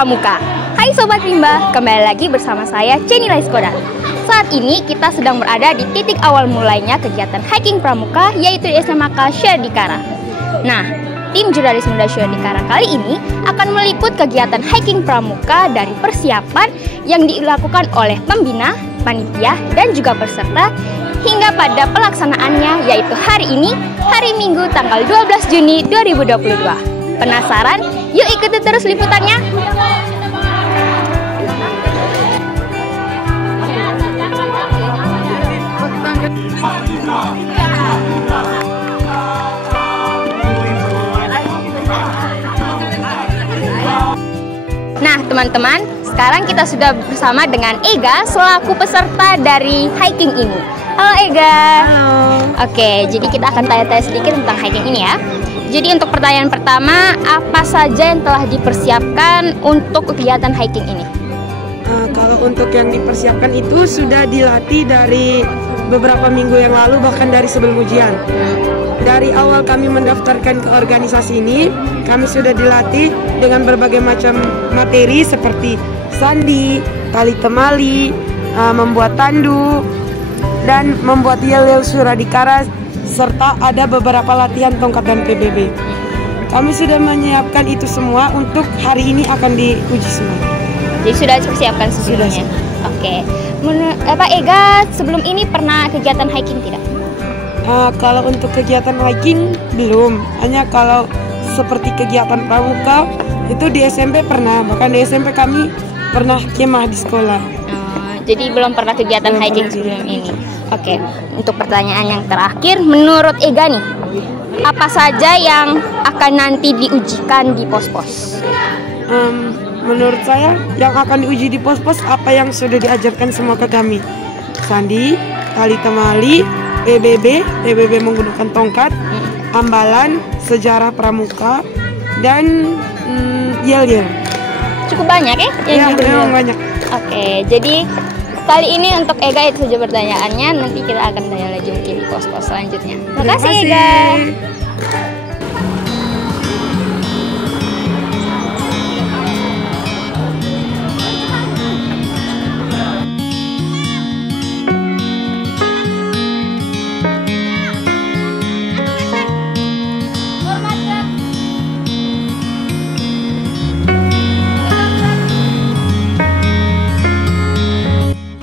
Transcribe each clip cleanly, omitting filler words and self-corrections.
Pramuka. Hai Sobat Rimba, kembali lagi bersama saya Ceni Laiskoda. Saat ini kita sedang berada di titik awal mulainya kegiatan hiking Pramuka, yaitu di SMK Syadikara. Nah, tim jurnalis muda Syadikara kali ini akan meliput kegiatan hiking Pramuka dari persiapan yang dilakukan oleh pembina, panitia, dan juga peserta hingga pada pelaksanaannya, yaitu hari ini, hari Minggu tanggal 12 Juni 2022. Penasaran? Yuk ikuti terus liputannya. Nah teman-teman, sekarang kita sudah bersama dengan Ega selaku peserta dari hiking ini. Halo Ega. Halo. Oke, jadi kita akan tanya-tanya sedikit tentang hiking ini ya. Jadi untuk pertanyaan pertama, apa saja yang telah dipersiapkan untuk kegiatan hiking ini? Kalau untuk yang dipersiapkan itu sudah dilatih dari beberapa minggu yang lalu, bahkan dari sebelum ujian. Dari awal kami mendaftarkan ke organisasi ini, kami sudah dilatih dengan berbagai macam materi seperti sandi, tali temali, membuat tandu, dan membuat yel-yel Syadikara, serta ada beberapa latihan tongkat dan PBB. Kami sudah menyiapkan itu semua untuk hari ini akan diuji semua. Jadi sudah dipersiapkan sebelumnya. Oke. Pak Ega sebelum ini pernah kegiatan hiking tidak? Kalau untuk kegiatan hiking belum. Hanya kalau seperti kegiatan pramuka itu di SMP pernah. Bahkan di SMP kami pernah kemah di sekolah. Jadi belum pernah kegiatan hiking sebelum ini. Oke, untuk pertanyaan yang terakhir, menurut Ega nih, apa saja yang akan nanti diujikan di pos-pos? Menurut saya, yang akan diuji di pos-pos apa yang sudah diajarkan semua ke kami. Sandi, tali temali, PBB menggunakan tongkat, ambalan, sejarah pramuka, dan yel-yel. Cukup banyak ya? Ya, memang banyak. Oke, jadi kali ini untuk Ega itu saja pertanyaannya. Nanti kita akan tanya lagi mungkin di pos-pos selanjutnya. Terima kasih Ega.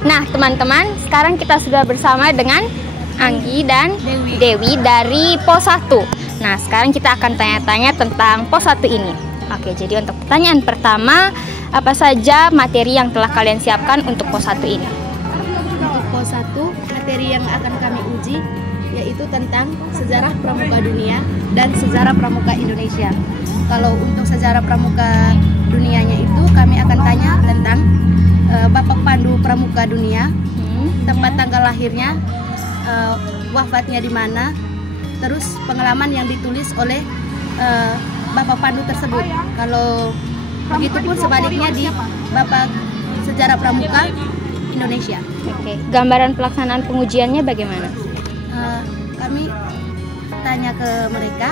Nah teman-teman, sekarang kita sudah bersama dengan Anggi dan Dewi dari pos 1. Nah sekarang kita akan tanya-tanya tentang pos 1 ini. Oke, jadi untuk pertanyaan pertama, apa saja materi yang telah kalian siapkan untuk pos 1 ini? Untuk pos 1, materi yang akan kami uji yaitu tentang sejarah pramuka dunia dan sejarah pramuka Indonesia. Kalau untuk sejarah pramuka dunianya itu kami akan tanya tentang Bapak Pandu Pramuka Dunia, tempat tanggal lahirnya, wafatnya di mana, terus pengalaman yang ditulis oleh Bapak Pandu tersebut. Kalau begitu pun sebaliknya di Bapak Sejarah Pramuka Indonesia. Oke, gambaran pelaksanaan pengujiannya bagaimana? Kami tanya ke mereka,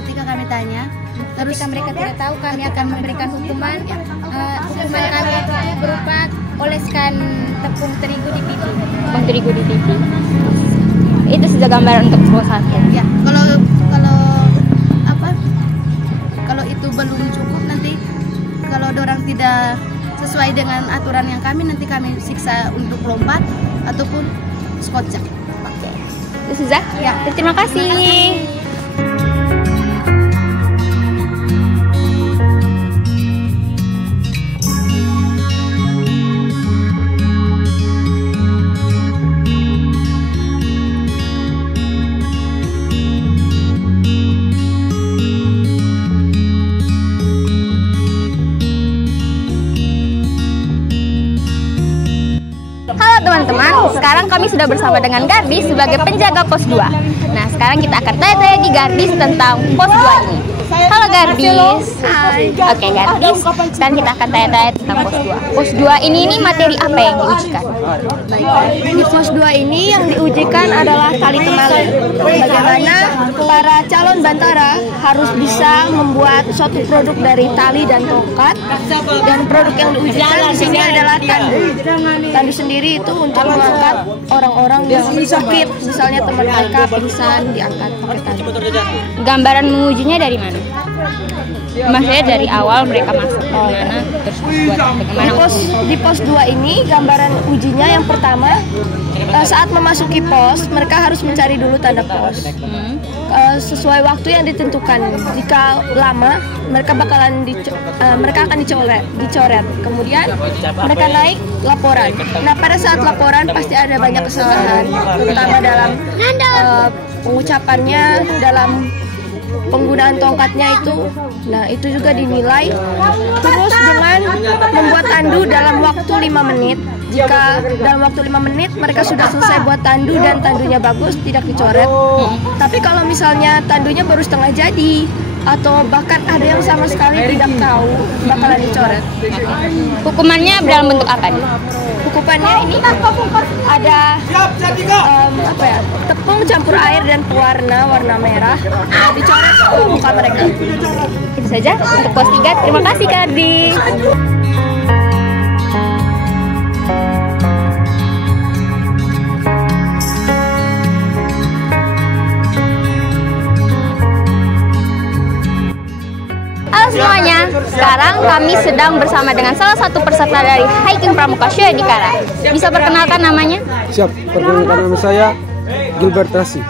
ketika kami tanya, terus mereka tidak tahu, kami akan memberikan hukuman. Hukuman kami itu berupa oleskan tepung terigu di pipi. Tepung terigu di pipi. Itu sudah gambaran untuk pos 1. Ya, kalau itu belum cukup, nanti kalau dorang tidak sesuai dengan aturan yang kami, nanti kami siksa untuk lompat ataupun skotjak. Oke. Itu sudah? Ya. Terima kasih. Teman-teman, sekarang kami sudah bersama dengan Gardis sebagai penjaga pos 2. Nah, sekarang kita akan tanya-tanya di Gardis tentang pos 2 ini. Halo Gardis. Oke Gardis, sekarang kita akan tanya-tanya tentang pos 2. Pos 2 ini materi apa yang diujikan? Di pos 2 ini yang diujikan adalah tali temali. Bagaimana para calon bantara harus bisa membuat suatu produk dari tali dan tongkat, dan produk yang diujikan di sini adalah tandu. Tandu sendiri itu untuk mengangkat orang-orang yang sakit, misalnya teman mereka pingsan diangkat pakai tandu. Gambaran mengujinya dari mana? Maksudnya dari awal mereka masuk ke mana, terus buat bagaimana? Di pos 2 ini gambaran ujinya yang pertama, saat memasuki pos mereka harus mencari dulu tanda pos sesuai waktu yang ditentukan. Jika lama mereka akan dicoret. Kemudian mereka naik laporan. Nah, pada saat laporan pasti ada banyak kesalahan, terutama dalam pengucapannya, dalam penggunaan tongkatnya itu. Nah, itu juga dinilai. Terus dengan membuat tandu dalam waktu 5 menit. Jika dalam waktu 5 menit mereka sudah selesai buat tandu dan tandunya bagus, tidak dicoret. Tapi kalau misalnya tandunya baru setengah jadi atau bahkan ada yang sama sekali tidak tahu, bakalan dicoret. Hukumannya dalam bentuk apa nih? Hukumannya ini ada tepung campur air dan warna merah, dicoret ke muka mereka. Itu saja untuk pos 3. Terima kasih Kardi. Halo semuanya, sekarang kami sedang bersama dengan salah satu peserta dari Hiking Pramuka Syedikara. Bisa perkenalkan namanya? Siap, perkenalkan nama saya Gilbert Rasi.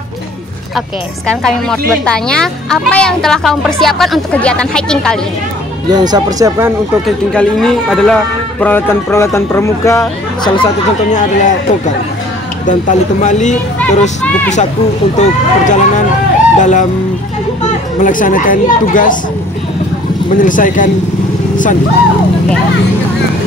Oke, sekarang kami mau bertanya, apa yang telah kamu persiapkan untuk kegiatan hiking kali ini? Yang saya persiapkan untuk hiking kali ini adalah peralatan pramuka. Salah satu contohnya adalah tongkat dan tali temali, terus buku saku untuk perjalanan dalam melaksanakan tugas menyelesaikan sandi. Oke.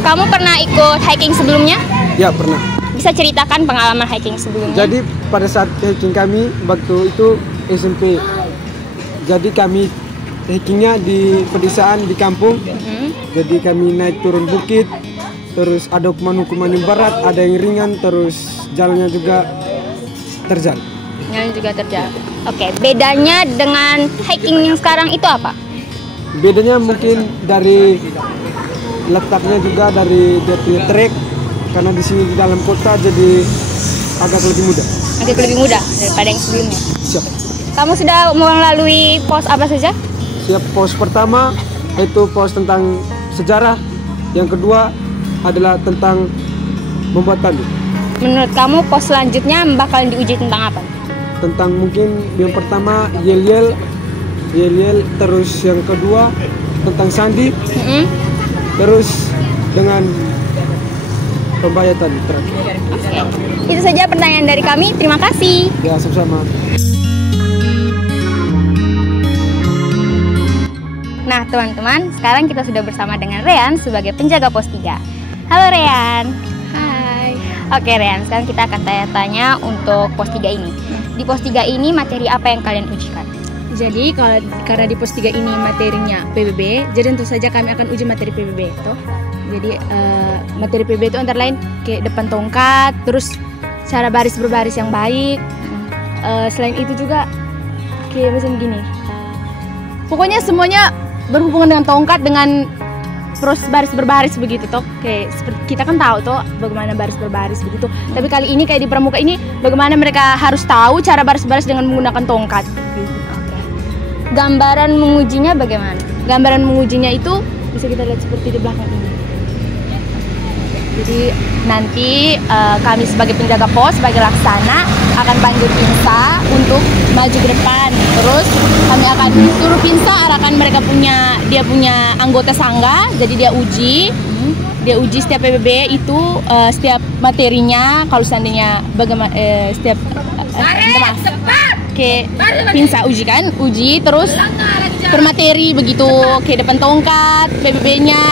Kamu pernah ikut hiking sebelumnya? Ya, pernah. Bisa ceritakan pengalaman hiking sebelumnya? Jadi pada saat hiking kami waktu itu SMP. Jadi kami hikingnya di pedesaan di kampung. Jadi kami naik turun bukit, terus ada hukuman-hukuman yang berat, ada yang ringan, terus jalannya juga terjal. Jalan juga terjal. Oke, bedanya dengan hiking yang sekarang itu apa? Bedanya mungkin dari letaknya juga, dari dia punya trek, karena di sini di dalam kota jadi agak lebih mudah. Agak lebih mudah daripada yang sebelumnya. Siap. Kamu sudah melalui pos apa saja? Siap, pos pertama itu pos tentang sejarah, yang kedua adalah tentang membuat tandu. Menurut kamu pos selanjutnya bakalan diuji tentang apa? Tentang mungkin yang pertama yel-yel, terus yang kedua tentang sandi, terus dengan pembayatan terakhir. Oke. Itu saja pertanyaan dari kami. Terima kasih. Ya, sama-sama. Nah teman-teman, sekarang kita sudah bersama dengan Rean sebagai penjaga pos 3. Halo Rean. Hai. Oke Rean, sekarang kita akan tanya-tanya untuk pos 3 ini. Di pos 3 ini materi apa yang kalian ujikan? Jadi karena di pos 3 ini materinya PBB, jadi tentu saja kami akan uji materi PBB toh. Jadi materi PBB itu antara lain kayak depan tongkat, terus cara baris berbaris yang baik. Selain itu juga kayak macam gini. Pokoknya semuanya berhubungan dengan tongkat, dengan proses baris berbaris begitu toh. Kayak seperti kita kan tahu toh bagaimana baris berbaris begitu. Tapi kali ini kayak di pramuka ini bagaimana mereka harus tahu cara baris baris dengan menggunakan tongkat. Gitu. Gambaran mengujinya bagaimana? Gambaran mengujinya itu bisa kita lihat seperti di belakang ini. Jadi Nanti kami sebagai penjaga pos, sebagai laksana akan panggil Pinsa untuk maju ke depan. Terus kami akan suruh Pinsa arahkan mereka dia punya anggota sangga. Jadi dia uji setiap PBB itu setiap materinya. Kalau seandainya bagaimana setiap Pinsa uji terus per materi begitu, kayak depan tongkat, PBB-nya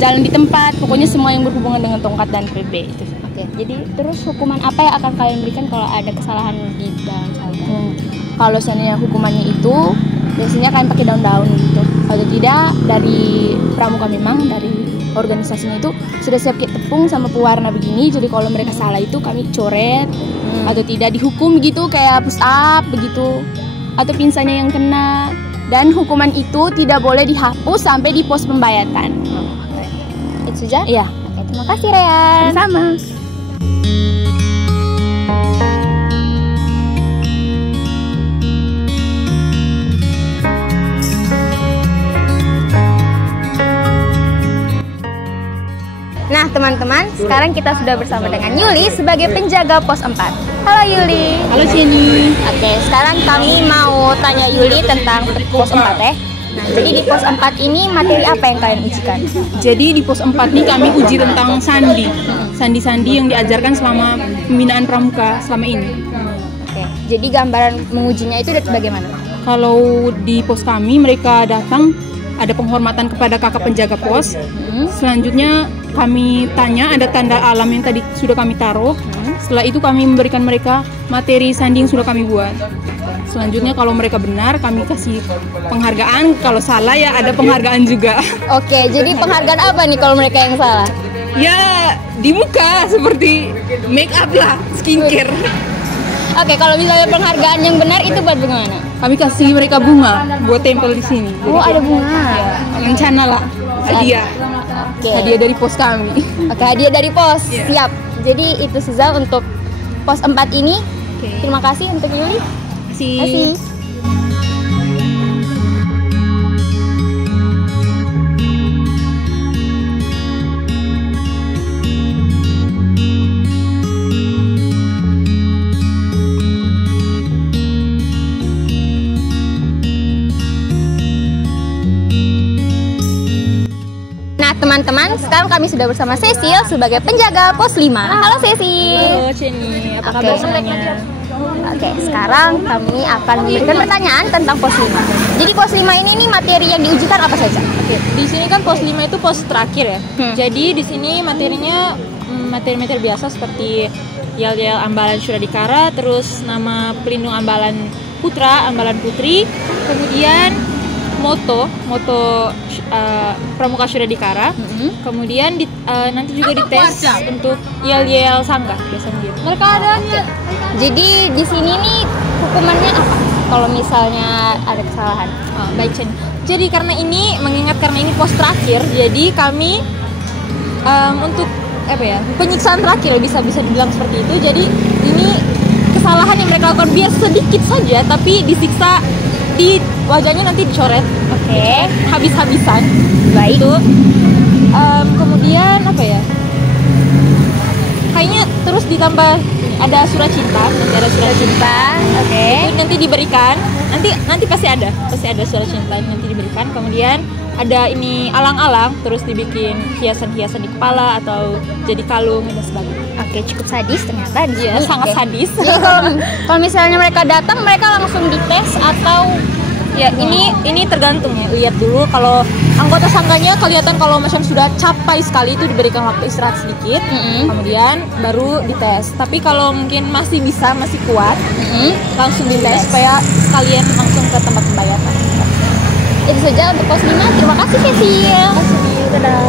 jalan di tempat, pokoknya semua yang berhubungan dengan tongkat dan PBB itu. Oke, jadi terus hukuman apa yang akan kalian berikan kalau ada kesalahan di dalam salga? Kalau seandainya hukumannya itu biasanya kami pakai daun-daun gitu. Kalau tidak dari pramuka memang dari organisasinya itu sudah siap kayak tepung sama pewarna begini. Jadi kalau mereka salah itu kami coret atau tidak dihukum gitu kayak push up begitu atau pinsannya yang kena. Dan hukuman itu tidak boleh dihapus sampai di pos pembayatan. Itu saja? Iya. Oke, terima kasih Rean. Sama. Nah teman-teman, sekarang kita sudah bersama dengan Yuli sebagai penjaga pos 4. Halo Yuli. Halo Jenny. Oke, sekarang kami mau tanya Yuli tentang pos 4 ya. Nah, jadi di pos 4 ini materi apa yang kalian ujikan? Jadi di pos 4 ini kami uji tentang sandi. Sandi-sandi yang diajarkan selama pembinaan pramuka selama ini. Oke, jadi gambaran mengujinya itu bagaimana? Kalau di pos kami mereka datang ada penghormatan kepada kakak penjaga pos. Selanjutnya kami tanya ada tanda alam yang tadi sudah kami taruh. Setelah itu kami memberikan mereka materi sandi yang sudah kami buat. Selanjutnya kalau mereka benar kami kasih penghargaan, kalau salah ya ada penghargaan juga. Oke, jadi penghargaan apa nih kalau mereka yang salah? Ya di muka seperti make up lah, skincare. Oke, kalau misalnya penghargaan yang benar itu buat bagaimana? Kami kasih mereka bunga buat tempel di sini. Oh, ada bunga. Rencana lah, hadiah. Oke. Hadiah dari pos kami. Oke, hadiah dari pos. Siap. Jadi itu saja untuk pos 4 ini. Terima kasih untuk Yuli. Terima kasih. Teman-teman, sekarang kami sudah bersama Cecil sebagai penjaga pos 5. Halo Cecil. Halo Jenny, apa kabar semuanya? Oke, sekarang kami akan memberikan pertanyaan tentang pos 5. Jadi pos 5 ini nih materi yang diujikan apa saja? Oke, di sini kan pos 5 itu pos terakhir ya. Jadi di sini materinya materi-materi biasa seperti yel-yel ambalan Suradikara, terus nama pelindung ambalan putra, ambalan putri, kemudian moto pramuka Suradikara, kemudian nanti juga dites untuk yel-yel sangga biasanya gitu. Mereka adanya. Jadi di sini nih hukumannya apa? Kalau misalnya ada kesalahan? Baik Chen. Jadi karena ini ini pos terakhir, jadi kami untuk apa ya penyiksaan terakhir bisa dibilang seperti itu. Jadi ini kesalahan yang mereka lakukan biasa sedikit saja, tapi disiksa di wajahnya nanti dicoret. Oke. Habis-habisan. Baik. Itu. Kemudian apa ya? Kayaknya terus ditambah ada surat cinta, nanti ada surat cinta. Oke. Itu nanti diberikan. Nanti pasti ada surat cinta nanti diberikan. Kemudian ada ini alang-alang, terus dibikin hiasan-hiasan di kepala atau jadi kalung dan sebagainya. Oke, cukup sadis ternyata di Iya, sini. sangat Oke. sadis. Jadi kalau misalnya mereka datang, mereka langsung dites atau Ya, ini tergantung ya. Lihat dulu kalau anggota sangganya kelihatan kalau macam sudah capai sekali itu diberikan waktu istirahat sedikit. Kemudian baru dites. Tapi kalau mungkin masih kuat, langsung dites supaya sekalian langsung ke tempat pembayatan. itu saja untuk pos 5. Terima kasih Cecil. Dadah.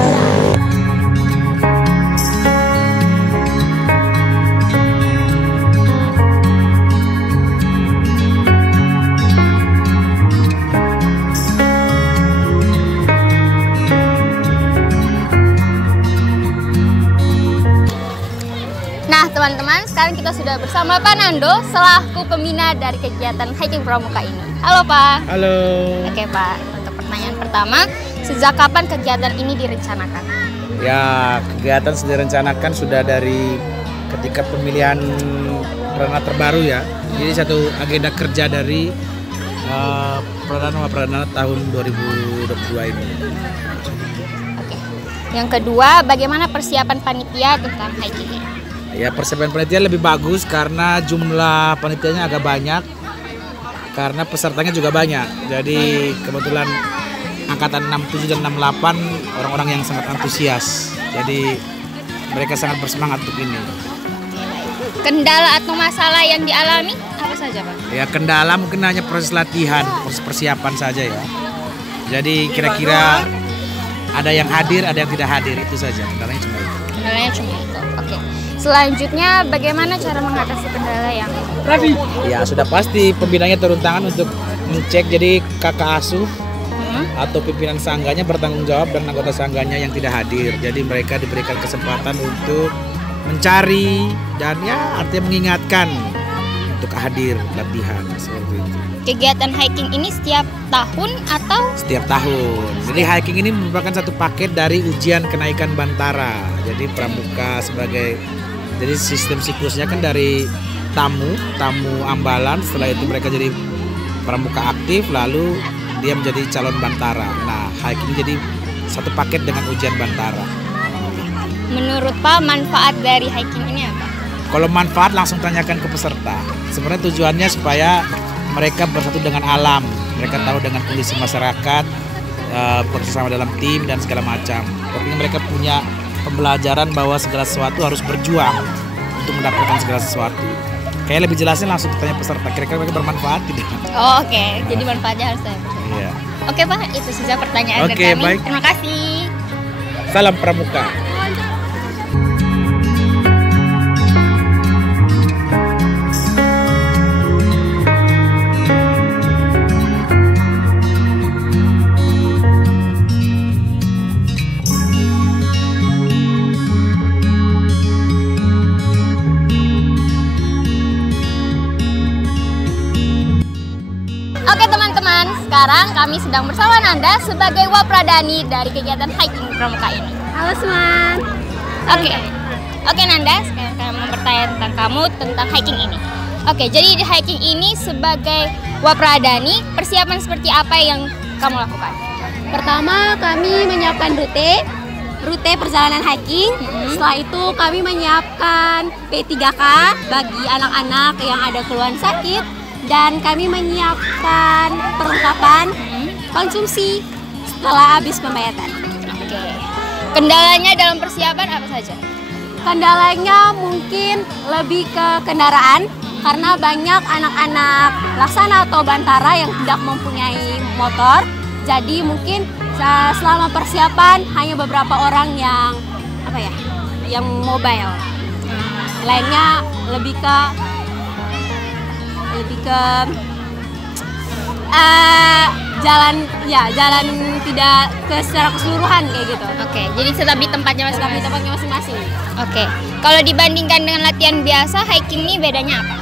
Nah teman-teman, sekarang kita sudah bersama Pak Nando selaku pembina dari kegiatan hiking pramuka ini. Halo Pak. Halo. Oke Pak, untuk pertanyaan pertama, sejak kapan kegiatan ini direncanakan? Ya, kegiatan sudah direncanakan sudah dari ketika pemilihan perdana terbaru ya. Jadi satu agenda kerja dari perdana tahun 2022 ini. Oke. Yang kedua, bagaimana persiapan panitia tentang hiking ini? Ya, persiapan panitia lebih bagus karena jumlah panitianya agak banyak. Karena pesertanya juga banyak. Jadi kebetulan angkatan 67 dan 68 orang-orang yang sangat antusias. Jadi mereka sangat bersemangat untuk ini. Kendala atau masalah yang dialami apa saja, Pak? Ya kendala mungkin hanya proses latihan, proses persiapan saja ya. Jadi kira-kira ada yang hadir, ada yang tidak hadir, itu saja. Kendalanya cuma itu. Kendalanya cuma itu. Oke. Selanjutnya bagaimana cara mengatasi kendala yang Ya sudah pasti pembinanya turun tangan untuk mengecek, jadi kakak asuh atau pimpinan sangganya bertanggung jawab dan anggota sangganya yang tidak hadir. Jadi mereka diberikan kesempatan untuk mencari dan ya artinya mengingatkan untuk hadir latihan seperti itu. kegiatan hiking ini setiap tahun atau? Setiap tahun. Jadi hiking ini merupakan satu paket dari ujian kenaikan Bantara. Jadi pramuka sebagai, jadi sistem siklusnya kan dari tamu ambalan, setelah itu mereka jadi pramuka aktif, lalu dia menjadi calon Bantara. Nah, hiking ini jadi satu paket dengan ujian Bantara. Menurut Pak, manfaat dari hiking ini apa? Kalau manfaat langsung tanyakan ke peserta. Sebenarnya tujuannya supaya mereka bersatu dengan alam, mereka tahu dengan kondisi masyarakat, bersama dalam tim dan segala macam. Tapi mereka punya pembelajaran bahwa segala sesuatu harus berjuang untuk mendapatkan segala sesuatu. Kayak lebih jelasnya langsung tanya peserta, kira-kira mereka bermanfaat tidak? Oh, oke. Jadi manfaatnya harus tanya. Iya. Oke Pak, itu saja pertanyaan dari kami. Baik. Terima kasih. Salam pramuka. Oke teman-teman, sekarang kami sedang bersama Nanda sebagai Wapradani dari kegiatan hiking pramuka ini. Halo Seman. Oke Nanda, sekarang kami mau bertanya tentang kamu tentang hiking ini. Oke, jadi di hiking ini sebagai Wapradani, persiapan seperti apa yang kamu lakukan? Pertama kami menyiapkan rute perjalanan hiking. Setelah itu kami menyiapkan P3K bagi anak-anak yang ada keluhan sakit. Dan kami menyiapkan perlengkapan konsumsi setelah habis pembayatan. Oke. Kendalanya dalam persiapan apa saja? Kendalanya mungkin lebih ke kendaraan karena banyak anak-anak laksana atau bantara yang tidak mempunyai motor. Jadi mungkin selama persiapan hanya beberapa orang yang yang mobile. Lainnya lebih ke jalan tidak secara keseluruhan kayak gitu. Oke, jadi tetap di tempatnya masing-masing. Oke, kalau dibandingkan dengan latihan biasa, hiking ini bedanya apa?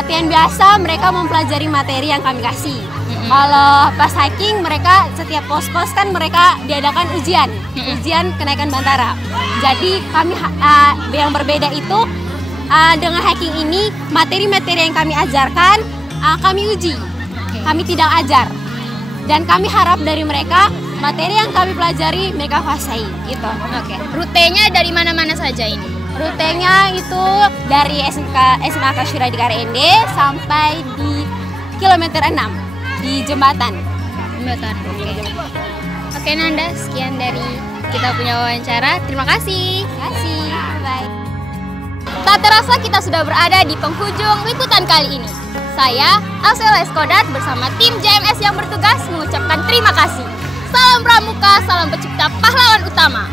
Latihan biasa mereka mempelajari materi yang kami kasih. Kalau pas hiking mereka setiap pos-pos kan mereka diadakan ujian kenaikan Bantara. Jadi kami yang berbeda itu dengan hiking ini materi-materi yang kami ajarkan kami uji. Kami tidak ajar. Dan kami harap dari mereka materi yang kami pelajari mereka kuasai gitu. Oke. Rutenya dari mana-mana saja ini? Rutenya itu dari SMK Syura di KRND sampai di kilometer 6 di jembatan. Oke. Oke Nanda, sekian dari kita punya wawancara. Terima kasih. Terima kasih. Bye. Tak terasa kita sudah berada di penghujung liputan kali ini. Saya, Alsela Eskodat bersama tim JMS yang bertugas mengucapkan terima kasih. Salam pramuka, salam pencipta pahlawan utama.